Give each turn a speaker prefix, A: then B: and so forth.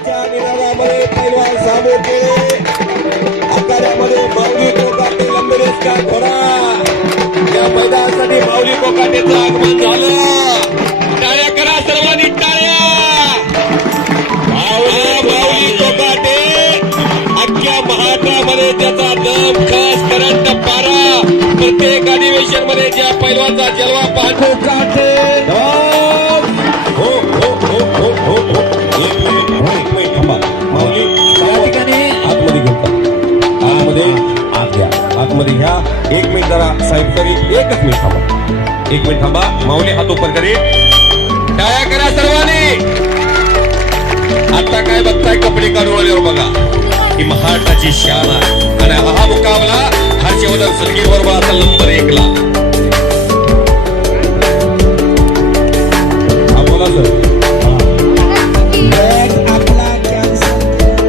A: कुस्तीच्या निनादामध्ये पैलवान सामोर माऊली कोकाटे या मैदानासाठी माऊली कोकाटेचं आगमन झालं. टाळ्या करा सर्वांनी टाळ्या माऊली कोकाटे अख्ख्या महाराष्ट्रामध्ये त्याचा दम खास करंट पारा प्रत्येक अधिवेशनमध्ये ज्या पैलवानचा जलवा पाहतो घ्या घ्या. एक मिनिट जरा साहेब तरी एकच मिनिट थांबा. एक मिनिट थांबा. माऊली हात उपर करे टाळ्या करा सर्वांनी. आता काय बघताय कपडे काढून आल्यावर बघा. ही महाराष्ट्राची शान आहे. आणि हा मुकाबला